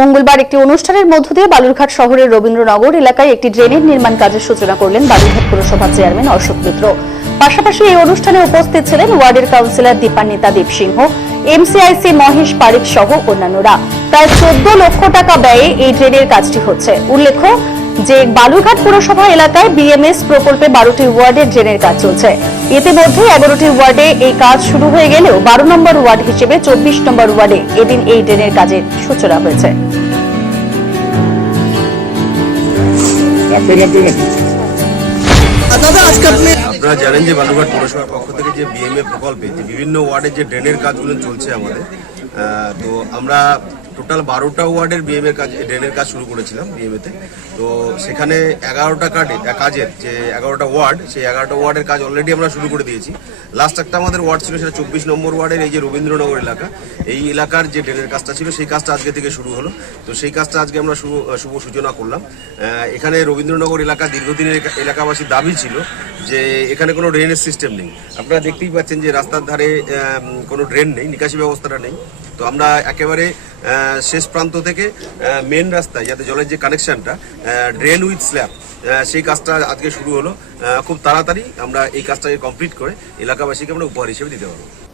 মঙ্গলবার একটি অনুষ্ঠানের মধ্য দিয়ে বালুরঘাট শহরের রবীন্দ্রনগর এলাকায় একটি ড্রেনের নির্মাণ কাজের সূচনা করলেন বালুরঘাট পৌরসভা চেয়ারম্যান অশোক মিত্র। পাশাপাশি এই অনুষ্ঠানে উপস্থিত ছিলেন ওয়ার্ডের কাউন্সিলর দীপান্বিতা দীপসিংহ, এমসিআইসি মহেশ পারিক সহ অন্যান্যরা। প্রায় 14 লক্ষ টাকা ব্যয়ে এই ড্রেনের কাজটি হচ্ছে। উল্লেখ্য যে বালুরঘাট পৌরসভা এলাকায় বিএমএস প্রকল্পে 12টি ওয়ার্ডে ড্রেনের কাজ চলছে। ইতিমধ্যে 11টি ওয়ার্ডে এই কাজ শুরু হয়ে গেলেও 12 নম্বর ওয়ার্ড হিসেবে 24 নম্বর ওয়ার্ডে এদিন এই ড্রেনের কাজের সূচনা হয়েছে। আপনারা জানেন যে বালুরঘাট পৌরসভার পক্ষ থেকে যে বিএমএ প্রকল্পে যে বিভিন্ন ওয়ার্ডে যে ড্রেনের কাজগুলো চলছে আমাদের, তো আমরা টোটাল 12টা ওয়ার্ডের বিএমএ কাজ ড্রেনের কাজ শুরু করেছিলাম বিএমএতে। তো সেখানে 11টা কাজের যে 11টা ওয়ার্ড, সেই 11টা ওয়ার্ডের কাজ অলরেডি আমরা শুরু করে দিয়েছি। লাস্ট একটা আমাদের ওয়ার্ড ছিল, সেটা 24 নম্বর ওয়ার্ডের এই যে রবীন্দ্রনগর এলাকা, এই এলাকার যে ড্রেনের কাজটা ছিল সেই কাজটা আজকে থেকে শুরু হলো। তো সেই কাজটা আজকে আমরা শুভ সূচনা করলাম। এখানে রবীন্দ্রনগর এলাকা দীর্ঘদিনের এলাকাবাসীর দাবি ছিল যে এখানে কোনো ড্রেনেজ সিস্টেম নেই। আপনারা দেখতেই পাচ্ছেন যে রাস্তার ধারে কোনো ড্রেন নেই, নিকাশি ব্যবস্থাটা নেই। তো আমরা একেবারে শেষ প্রান্ত থেকে মেন রাস্তায় যাতে জলের যে কানেকশনটা ড্রেন উইথ স্ল্যাব, সেই কাজটা আজকে শুরু হলো। খুব তাড়াতাড়ি আমরা এই কাজটাকে কমপ্লিট করে এলাকাবাসীকে আমরা উপহার হিসেবে দিতে পারবো।